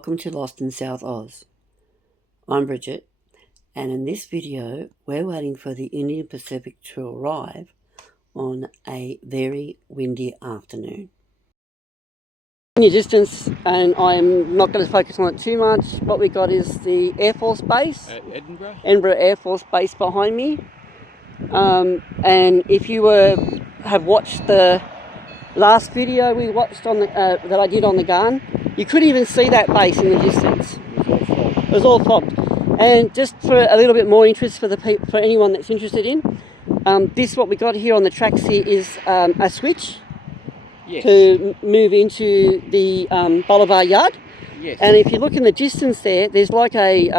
Welcome to Lost in South Oz. I'm Bridget, and in this video we're waiting for the Indian Pacific to arrive on a very windy afternoon. In your distance, and I'm not going to focus on it too much, what we got is the Air Force Base. Edinburgh Air Force Base behind me. And if you have watched the last video we watched on the, that I did on the gun, you couldn't even see that base in the distance. It was all fogged. And just for a little bit more interest for anyone that's interested in, this what we got here on the tracks here is a switch. Yes. To move into the Bolivar yard. Yes. And if you look in the distance there's like a,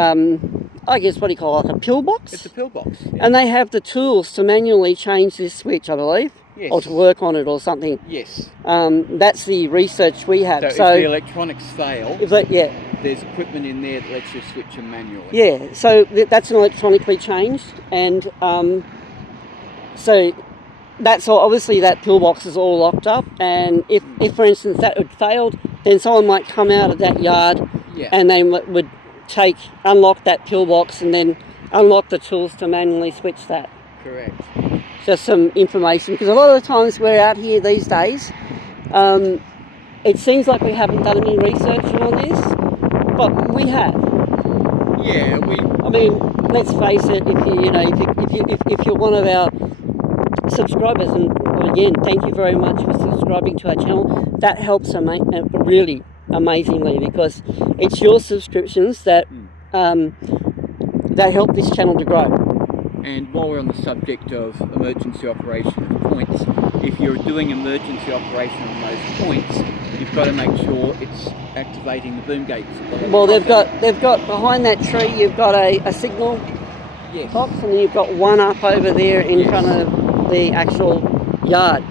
I guess what do you call it, like a pillbox? It's a pillbox. Yeah. And they have the tools to manually change this switch, I believe. Yes. Or to work on it or something. Yes. That's the research we have. So if the electronics fail, yeah, there's equipment in there that lets you switch them manually. Yeah, so that's electronically changed, and so that's all. Obviously, that pillbox is all locked up, and if for instance that had failed, then someone might come out of that yard, yeah, and they would unlock that pillbox and then unlock the tools to manually switch that. Correct. Just some information, because a lot of the times we're out here these days, it seems like we haven't done any research on this, but we have. Yeah, I mean, let's face it. If you're one of our subscribers, and again, thank you very much for subscribing to our channel. That helps really amazingly, because it's your subscriptions that that help this channel to grow. And while we're on the subject of emergency operation of points, if you're doing emergency operation on those points, you've got to make sure it's activating the boom gates. Well, they've got behind that tree, you've got a signal, yes, box, and then you've got one up over there in, yes, front of the actual yard.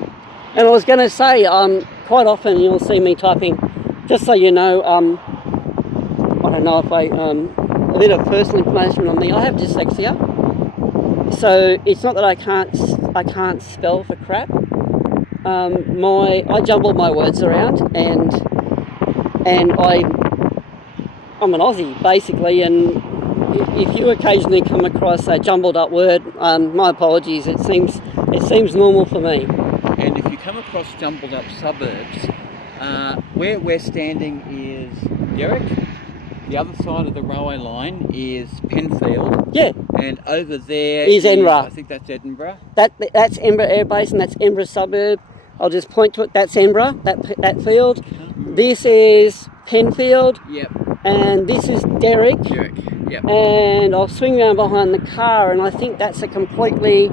And I was going to say, quite often you'll see me typing, just so you know, I don't know if a bit of personal information on me. I have dyslexia. So it's not that I can't spell for crap. I jumble my words around, and I'm an Aussie basically, and if you occasionally come across a jumbled up word, my apologies. It seems normal for me. And if you come across jumbled up suburbs, where we're standing is Derrick. The other side of the railway line is Penfield. Yeah. And over there is Edinburgh. I think that's Edinburgh. That's Edinburgh Air Base, and that's Edinburgh suburb. I'll just point to it. That's Edinburgh, that field. This is Penfield. Yep. And this is Derrick. Yep. And I'll swing around behind the car, and I think that's a completely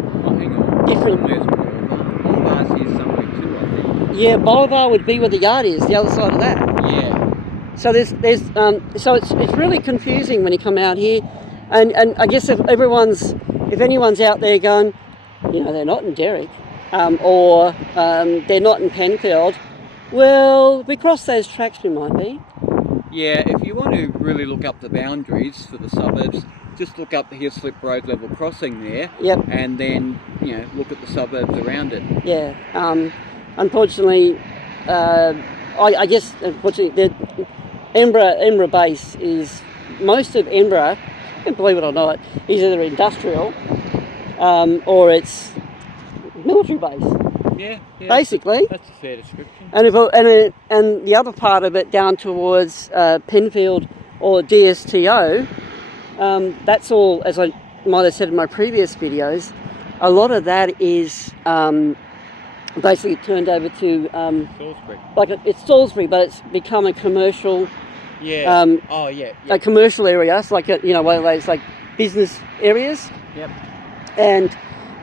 different. Bolivar's here somewhere too, I think. Yeah, Bolivar would be where the yard is, the other side of that. Yeah. So so it's really confusing when you come out here, and I guess if anyone's out there going, they're not in Derrick, or they're not in Penfield, well, we cross those tracks, we might be. Yeah, if you want to really look up the boundaries for the suburbs, just look up the Hill-Slip Road level crossing there. Yep. And then look at the suburbs around it. Yeah. Unfortunately, I guess unfortunately Edinburgh Base is, most of Edinburgh, believe it or not, is either industrial or it's military base. Yeah, basically. That's a fair description. And the other part of it down towards Penfield or DSTO, that's all, as I might have said in my previous videos, a lot of that is basically turned over to Salisbury. It's Salisbury, but it's become a commercial. Yeah. A commercial area. It's like one of those like business areas. Yep. And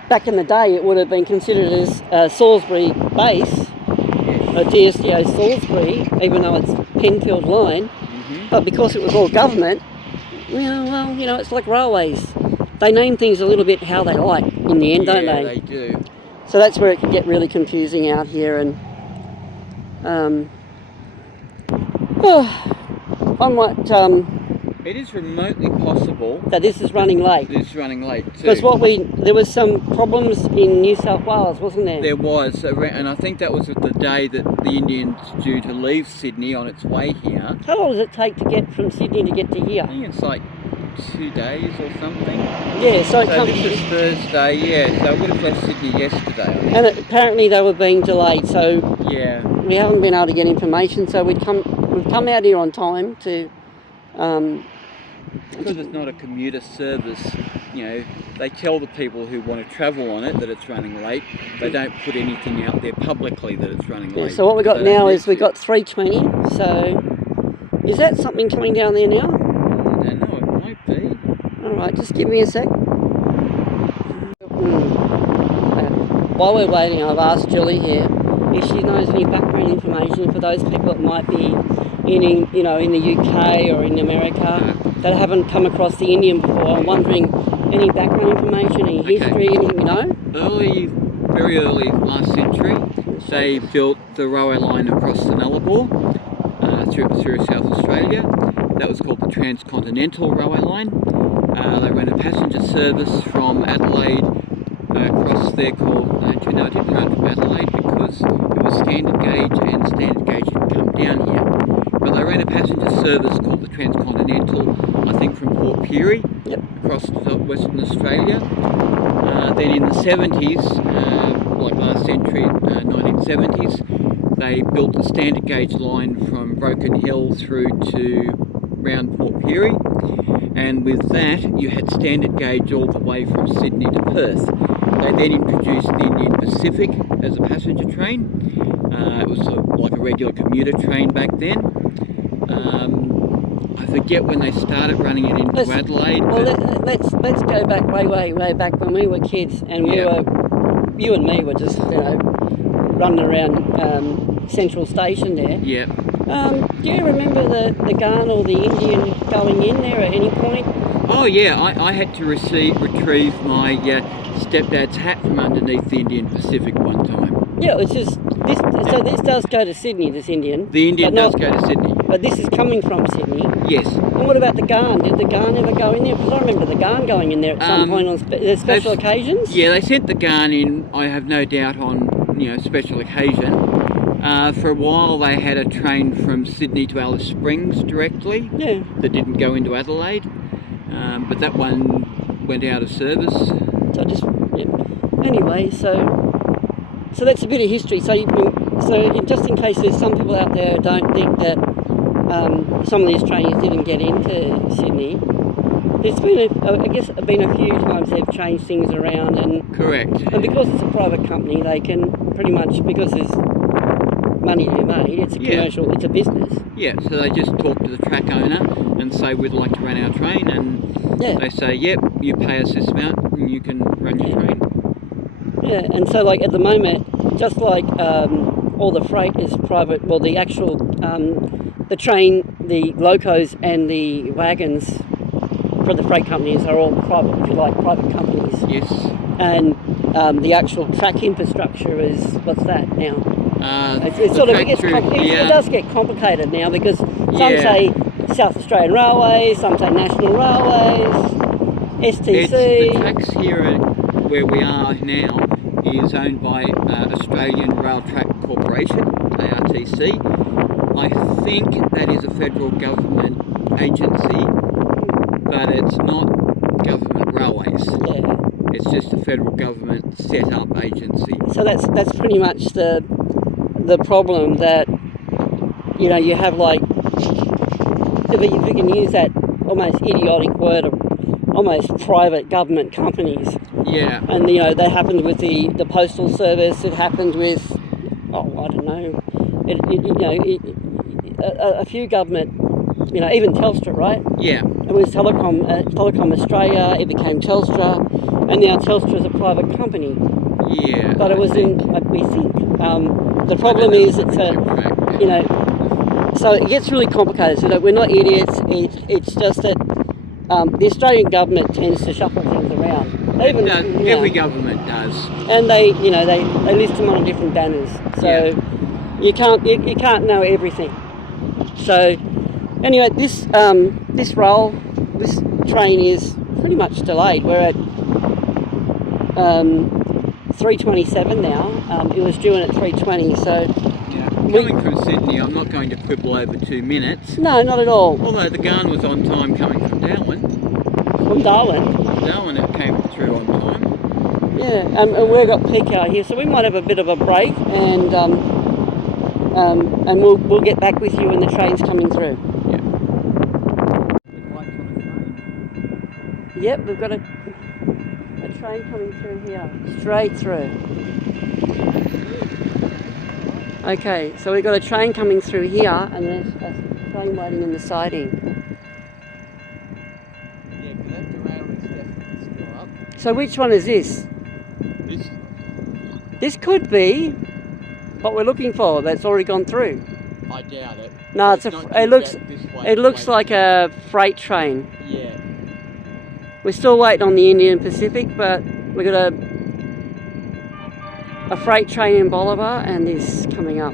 back in the day, it would have been considered as Salisbury Base, yes, DSTO Salisbury, even though it's Penfield line. Mm-hmm. But because it was all government, it's like railways. They name things a little bit how they like in the end, don't they? Yeah, they do. So that's where it can get really confusing out here, and I might It is remotely possible that this is running late. This is running late too. Because there was some problems in New South Wales, wasn't there? There was, and I think that was the day that the Indian's due to leave Sydney on its way here. How long does it take to get from Sydney to get to here? I think it's like 2 days or something. Yeah, so this is Thursday, yeah, so it would have left Sydney yesterday. And apparently they were being delayed, so yeah, we haven't been able to get information, so we've come out here on time to... because it's not a commuter service, you know, they tell the people who want to travel on it that it's running late. They don't put anything out there publicly that it's running late. So what we got now is we got 3:20. So is that something coming down there now? I don't know, it might be. All right, just give me a sec. While we're waiting, I've asked Julie here if she knows any background information for those people that might be in the UK or in America that haven't come across the Indian before. I'm wondering any background information, any history, anything you know? Very early last century, they built the railway line across the Nullarbor through South Australia. That was called the Transcontinental Railway Line. They ran a passenger service from Adelaide across there called, no, it didn't run from Adelaide because it was standard gauge and standard gauge didn't come down here. But they ran a passenger service called the Transcontinental, I think from Port Pirie, across Western Australia. Then in the 70s, like last century, 1970s, they built the standard gauge line from Broken Hill through to round Port Pirie. And with that, you had standard gauge all the way from Sydney to Perth. They then introduced the Indian Pacific as a passenger train. It was like a regular commuter train back then. I forget when they started running it into Adelaide. Well, let's go back way back when we were kids, and you and me were just running around Central Station there. Yeah. Do you remember the gun or the Indian going in there at any point? Oh yeah, I had to retrieve my stepdad's hat from underneath the Indian Pacific one time. Yeah, it's just this. So this does go to Sydney. This Indian. The Indian does go to Sydney. But this is coming from Sydney. Yes. And what about the Garn? Did the Garn ever go in there? Because I remember the Garn going in there at some point on special occasions. Yeah, they sent the Garn in. I have no doubt on special occasion. For a while, they had a train from Sydney to Alice Springs directly. Yeah. That didn't go into Adelaide, but that one went out of service. Anyway, so that's a bit of history. So just in case there's some people out there who don't think that some of these trains didn't get into Sydney, there's been a few times they've changed things around, and correct. And because it's a private company, they can pretty much, because there's money to be made, it's a commercial, it's a business. Yeah, so they just talk to the track owner and say we'd like to run our train, and they say, yep, you pay us this amount and you can run your train. Yeah, and so like at the moment, just like all the freight is private, well the actual, the train, the locos and the wagons for the freight companies are all private, if you like, private companies. Yes. And the actual track infrastructure is, what's that now? It does get complicated now, because some say South Australian Railways, some say National Railways, STC. The tracks here where we are now is owned by Australian Rail Track Corporation, ARTC. I think that is a federal government agency, but it's not government railways. Yeah. It's just a federal government set up agency. So that's pretty much the problem, that you have, like, if you can use that almost idiotic word of almost private government companies. Yeah. And that happened with the postal service. It happened with I don't know. A few government, even Telstra, right? Yeah. It was Telecom Australia. It became Telstra, and now Telstra is a private company. Yeah. But it was we think. The problem is it's so it gets really complicated. So that we're not idiots. It's just that the Australian government tends to shuffle things around. Every government does. And they list them on different banners. So you can't know everything. So Anyway, this train is pretty much delayed. We're at 3:27 now. It was due in at 3:20, so... Yeah, coming from Sydney, I'm not going to quibble over 2 minutes. No, not at all. Although the Garn was on time coming from Darwin. From Darwin? Darwin, it came through on time. Yeah, and we've got peak hour here, so we might have a bit of a break, and we'll get back with you when the train's coming through. Yep, we've got a train coming through here, straight through. Okay, so we've got a train coming through here, and there's a train waiting in the siding. Yeah, because that derail is definitely still up. So which one is this? This could be what we're looking for. That's already gone through. I doubt it. No, it looks like a freight train. Yeah. We're still waiting on the Indian Pacific, but we've got a freight train in Bolivar and this coming up.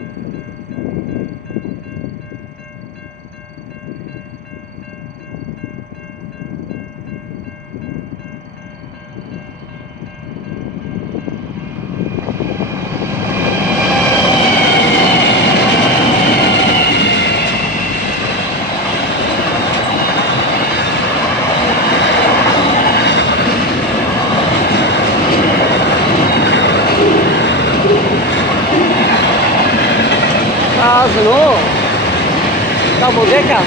Cars and all, double decker.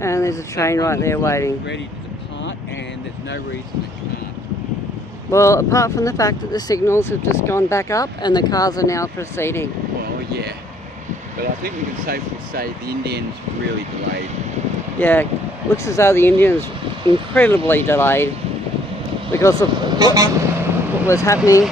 And there's a train right there waiting. Ready to depart, and there's no reason it can't. Well, apart from the fact that the signals have just gone back up and the cars are now proceeding. Well, yeah. But I think we can safely say the Indian's really delayed. Yeah, looks as though the Indian's incredibly delayed because of what was happening.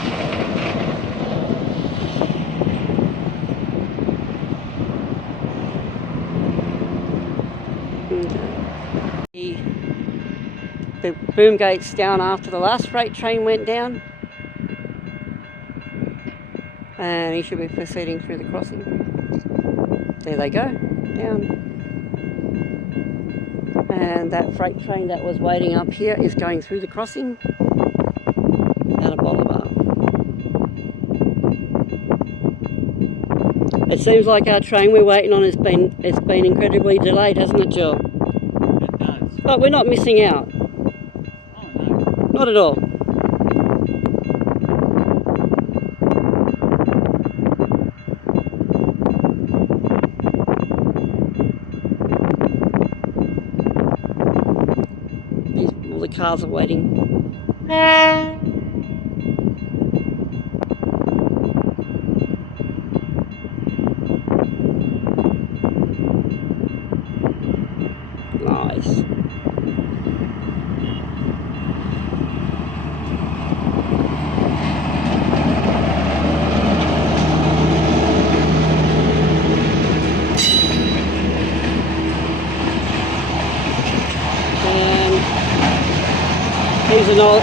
The boom gate's down after the last freight train went down, and he should be proceeding through the crossing. There they go, down. And that freight train that was waiting up here is going through the crossing out of Bolivar. It seems like our train we're waiting on it's been incredibly delayed, hasn't it, Jill? It does. But we're not missing out. Oh no. Not at all. All the cars are waiting. Nice.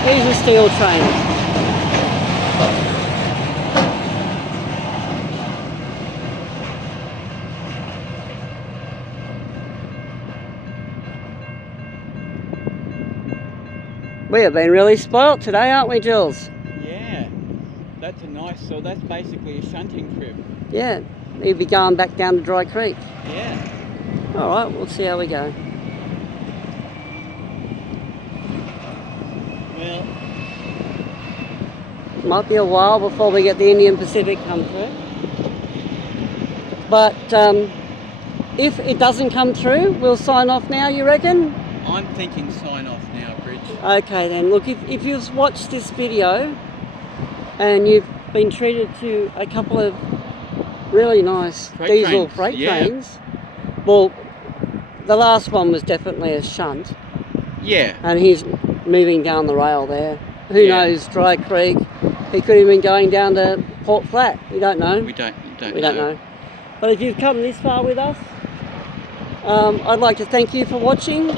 Here's a steel train. We have been really spoilt today, aren't we, Jules? Yeah, that's a nice, so that's basically a shunting trip. Yeah, he'll be going back down to Dry Creek. Yeah. Alright, we'll see how we go. Well, might be a while before we get the Indian Pacific come through. But if it doesn't come through, we'll sign off now, you reckon? I'm thinking sign off now, Bridge. Okay then, look, if you've watched this video and you've been treated to a couple of really nice diesel freight trains, well, the last one was definitely a shunt. Yeah. And he's moving down the rail there. Who knows, Dry Creek, he could have been going down to Port Flat, you don't know. We don't know. But if you've come this far with us, I'd like to thank you for watching.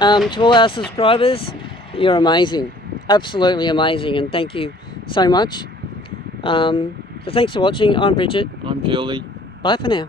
To all our subscribers, you're amazing, absolutely amazing, and thank you so much. So thanks for watching. I'm Bridget. I'm Julie. Bye for now.